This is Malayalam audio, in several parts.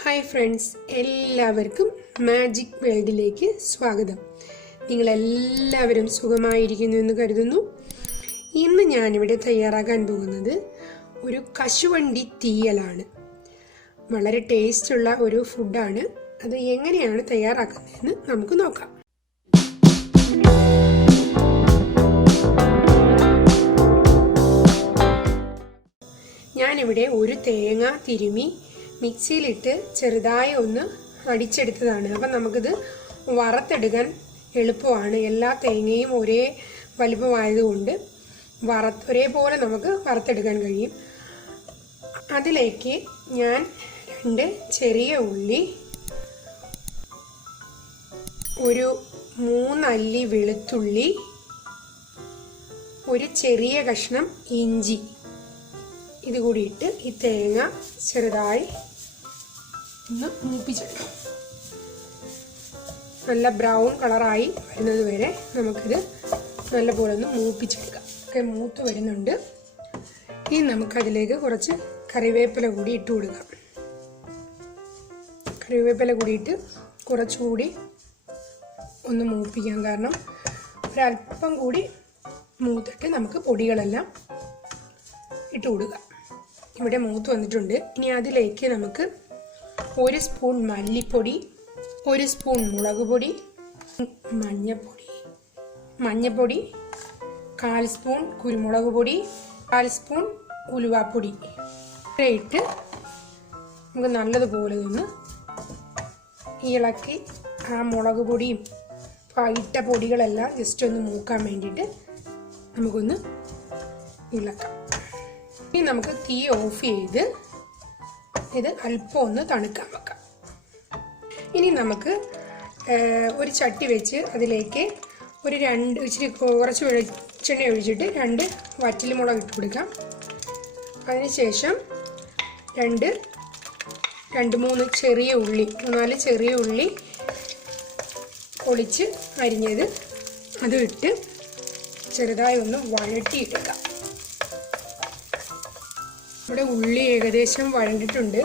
ഹായ് ഫ്രണ്ട്സ്, എല്ലാവർക്കും മാജിക് വേൾഡിലേക്ക് സ്വാഗതം. നിങ്ങളെല്ലാവരും സുഖമായിരിക്കുന്നു എന്ന് കരുതുന്നു. ഇന്ന് ഞാനിവിടെ തയ്യാറാക്കാൻ പോകുന്നത് ഒരു കശുവണ്ടി തീയലാണ്. വളരെ ടേസ്റ്റുള്ള ഒരു ഫുഡാണ്. അത് എങ്ങനെയാണ് തയ്യാറാക്കുന്നതെന്ന് നമുക്ക് നോക്കാം. ഞാനിവിടെ ഒരു തേങ്ങ തിരുമി മിക്സിയിലിട്ട് ചെറുതായി ഒന്ന് അടിച്ചെടുത്തതാണ്. അപ്പം നമുക്കിത് വറുത്തെടുക്കാൻ എളുപ്പമാണ്. എല്ലാ തേങ്ങയും ഒരേ വലുപ്പമായതുകൊണ്ട് ഒരേപോലെ നമുക്ക് വറുത്തെടുക്കാൻ കഴിയും. അതിലേക്ക് ഞാൻ 2 ചെറിയ ഉള്ളി, ഒരു 3 അല്ലി വെളുത്തുള്ളി, ഒരു ചെറിയ കഷ്ണം ഇഞ്ചി ഇത് കൂടി ഇട്ട് ഈ തേങ്ങ ചെറുതായി ഒന്ന് മൂപ്പിച്ചെടുക്കാം. നല്ല ബ്രൗൺ കളറായി വരുന്നത് വരെ നമുക്കിത് നല്ലപോലെ ഒന്ന് മൂപ്പിച്ചെടുക്കാം. ഒക്കെ മൂത്ത് വരുന്നുണ്ട്. ഇനി നമുക്കതിലേക്ക് കുറച്ച് കറിവേപ്പില കൂടി ഇട്ട് കൊടുക്കാം. കറിവേപ്പില കൂടിയിട്ട് കുറച്ചുകൂടി ഒന്ന് മൂപ്പിക്കാം. കാരണം ഒരല്പം കൂടി മൂത്തിട്ട് നമുക്ക് പൊടികളെല്ലാം ഇട്ട് കൊടുക്കാം. ഇവിടെ മൂത്ത് വന്നിട്ടുണ്ട്. ഇനി അതിലേക്ക് നമുക്ക് 1 സ്പൂൺ മല്ലിപ്പൊടി, 1 സ്പൂൺ മുളക് പൊടി, മഞ്ഞൾപ്പൊടി, 1/4 സ്പൂൺ കുരുമുളക് പൊടി, 1/4 സ്പൂൺ ഉലുവാപ്പൊടി ഇട്ട് നമുക്ക് നല്ലതുപോലെ ഒന്ന് ഇളക്കി ആ മുളക് പൊടിയും ഇട്ട പൊടികളെല്ലാം ജസ്റ്റ് ഒന്ന് മൂക്കാൻ വേണ്ടിയിട്ട് നമുക്കൊന്ന് ഇളക്കാം. ഇനി നമുക്ക് തീ ഓഫ് ചെയ്ത് ഇത് അല്പം ഒന്ന് തണുക്കാൻ വെക്കാം. ഇനി നമുക്ക് ഒരു ചട്ടി വെച്ച് അതിലേക്ക് കുറച്ച് വെളിച്ചെണ്ണ ഒഴിച്ചിട്ട് 2 വറ്റൽമുളക് ഇട്ട് കൊടുക്കാം. അതിനുശേഷം 2-3 ചെറിയ ഉള്ളി, 4 ചെറിയ ഉള്ളി പൊളിച്ച് അരിഞ്ഞത് അതും ഇട്ട് ചെറുതായി ഒന്ന് വഴറ്റിയെടുക്കാം. നമ്മുടെ ഉള്ളി ഏകദേശം വഴണ്ടിട്ടുണ്ട്.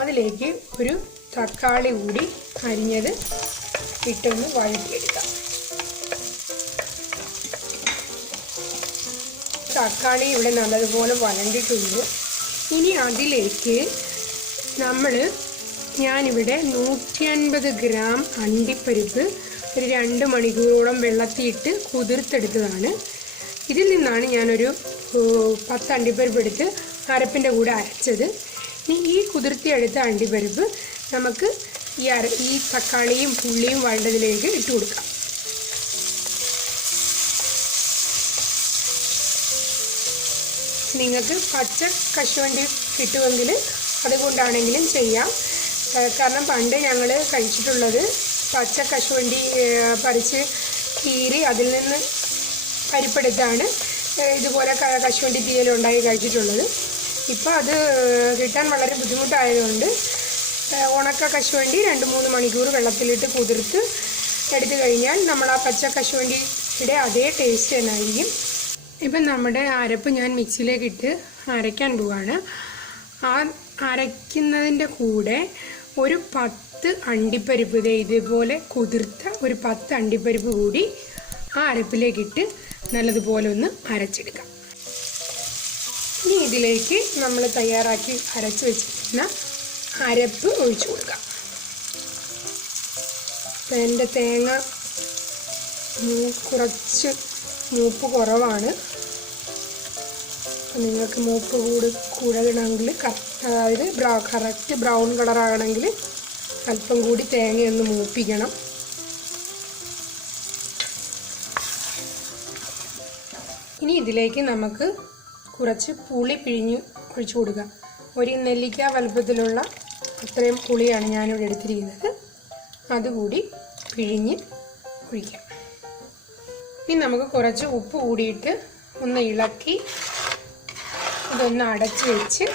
അതിലേക്ക് ഒരു തക്കാളി കൂടി അരിഞ്ഞത് ഇട്ടൊന്ന് വഴറ്റിയെടുക്കാം. തക്കാളി ഇവിടെ നല്ലതുപോലെ വഴണ്ടിട്ടുണ്ട്. ഇനി അതിലേക്ക് ഞാനിവിടെ 150 ഗ്രാം അണ്ടിപ്പരിപ്പ് ഒരു 2 മണിക്കൂറോളം വെള്ളത്തിയിട്ട് കുതിർത്തെടുത്തതാണ്. ഇതിൽ നിന്നാണ് ഞാനൊരു 10 അണ്ടിപ്പരിപ്പ് എടുത്ത് അരപ്പിൻ്റെ കൂടെ അരച്ചത്. ഇനി ഈ കുതിർത്തിയെടുത്ത അണ്ടിപ്പരിപ്പ് നമുക്ക് ഈ തക്കാളിയും ഉള്ളിയും വഴണ്ടതിലേക്ക് ഇട്ട് കൊടുക്കാം. നിങ്ങൾക്ക് പച്ച കശുവണ്ടി കിട്ടുമെങ്കിൽ അതുകൊണ്ടാണെങ്കിലും ചെയ്യാം. കാരണം പണ്ട് ഞങ്ങൾ കഴിച്ചിട്ടുള്ളത് പച്ച കശുവണ്ടി പറിച്ച് കീറി അതിൽ നിന്ന് പരിപ്പെടുത്താണ് ഇതുപോലെ കശുവണ്ടി തീയൽ ഉണ്ടാക്കി കഴിച്ചിട്ടുള്ളത്. ഇപ്പോൾ അത് കിട്ടാൻ വളരെ ബുദ്ധിമുട്ടായതുകൊണ്ട് ഉണക്ക കശുവണ്ടി 2-3 മണിക്കൂർ വെള്ളത്തിലിട്ട് കുതിർത്ത് എടുത്തു കഴിഞ്ഞാൽ നമ്മൾ ആ പച്ച കശുവണ്ടിയുടെ അതേ ടേസ്റ്റ് തന്നെ ആയിരിക്കും. ഇപ്പം നമ്മുടെ അരപ്പ് ഞാൻ മിക്സിയിലേക്ക് ഇട്ട് അരയ്ക്കാൻ പോവാണ്. ആ അരയ്ക്കുന്നതിൻ്റെ കൂടെ ഒരു 10 അണ്ടിപ്പരിപ്പ് ഇതുപോലെ കുതിർത്ത ഒരു 10 അണ്ടിപ്പരിപ്പ് കൂടി ആ അരപ്പിലേക്കിട്ട് നല്ലതുപോലെ ഒന്ന് അരച്ചെടുക്കാം. ഇനി ഇതിലേക്ക് നമ്മൾ തയ്യാറാക്കി അരച്ച് വെച്ചിരിക്കുന്ന അരപ്പ് ഒഴിച്ചു കൊടുക്കാം. അപ്പം എൻ്റെ തേങ്ങ കുറച്ച് മൂപ്പ് കുറവാണ്. നിങ്ങൾക്ക് മൂപ്പ് കൂടണമെങ്കിൽ അതായത് കറക്റ്റ് ബ്രൗൺ കളറാകണമെങ്കിൽ അല്പം കൂടി തേങ്ങയൊന്ന് മൂപ്പിക്കണം. ഇനി ഇതിലേക്ക് നമുക്ക് കുറച്ച് പുളി പിഴിഞ്ഞ് ഒഴിച്ചു കൊടുക്കാം. ഒരു നെല്ലിക്ക വലുപ്പത്തിലുള്ള അത്രയും പുളിയാണ് ഞാനിവിടെ എടുത്തിരിക്കുന്നത്. അതുകൂടി പിഴിഞ്ഞ് ഒഴിക്കാം. ഇനി നമുക്ക് കുറച്ച് ഉപ്പ് കൂടിയിട്ട് ഒന്ന് ഇളക്കി ഇതൊന്ന് അടച്ച് വെച്ച്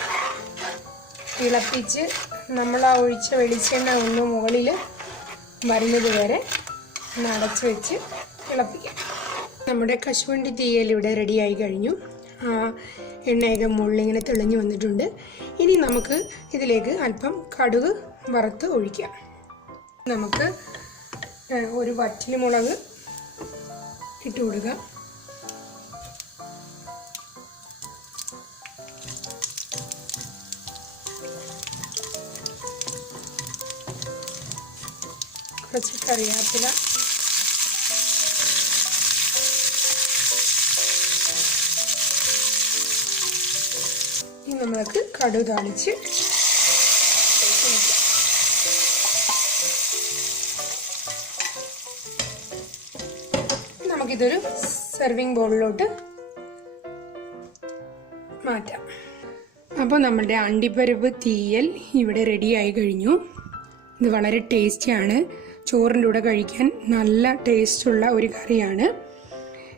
തിളപ്പിച്ച് നമ്മൾ ആ ഒഴിച്ച വെളിച്ചെണ്ണ ഒന്ന് മുകളിൽ വരുന്നത് വരെ ഒന്ന് അടച്ച് വെച്ച് തിളപ്പിക്കാം. നമ്മുടെ കശുവണ്ടി തീയൽ ഇവിടെ റെഡിയായി കഴിഞ്ഞു. എണ്ണയൊക്കെ മുകളിൽ ഇങ്ങനെ തെളിഞ്ഞു വന്നിട്ടുണ്ട്. ഇനി നമുക്ക് ഇതിലേക്ക് അല്പം കടുക് വറുത്ത് ഒഴിക്കാം. നമുക്ക് ഒരു വറ്റൽമുളക് ഇട്ട് കൊടുക്കാം. കുറച്ച് കറിവേപ്പില, ഇനി നമ്മൾക്ക് കടുക് താളിച്ച് നമുക്കിതൊരു സെർവിങ് ബൗളിലോട്ട് മാറ്റാം. അപ്പോൾ നമ്മുടെ അണ്ടിപ്പരിപ്പ് തീയൽ ഇവിടെ റെഡി ആയി കഴിഞ്ഞു. ഇത് വളരെ ടേസ്റ്റിയാണ്. ചോറിൻ്റെ കൂടെ കഴിക്കാൻ നല്ല ടേസ്റ്റുള്ള ഒരു കറിയാണ്.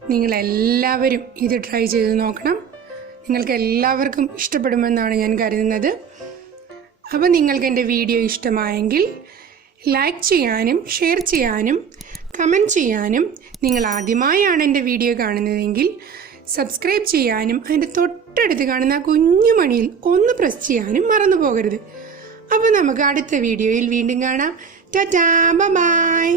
നിങ്ങളെല്ലാവരും ഇത് ട്രൈ ചെയ്ത് നോക്കണം. നിങ്ങൾക്ക് എല്ലാവർക്കും ഇഷ്ടപ്പെടുമെന്നാണ് ഞാൻ കരുതുന്നത്. അപ്പോൾ നിങ്ങൾക്ക് എൻ്റെ വീഡിയോ ഇഷ്ടമായെങ്കിൽ ലൈക്ക് ചെയ്യാനും ഷെയർ ചെയ്യാനും കമൻറ്റ് ചെയ്യാനും, നിങ്ങൾ ആദ്യമായാണ് എൻ്റെ വീഡിയോ കാണുന്നതെങ്കിൽ സബ്സ്ക്രൈബ് ചെയ്യാനും അതിൻ്റെ തൊട്ടടുത്ത് കാണുന്ന കുഞ്ഞു മണിയിൽ ഒന്ന് പ്രസ് ചെയ്യാനും മറന്നു പോകരുത്. അപ്പോൾ നമുക്ക് അടുത്ത വീഡിയോയിൽ വീണ്ടും കാണാം. ടാറ്റാ, ബൈ.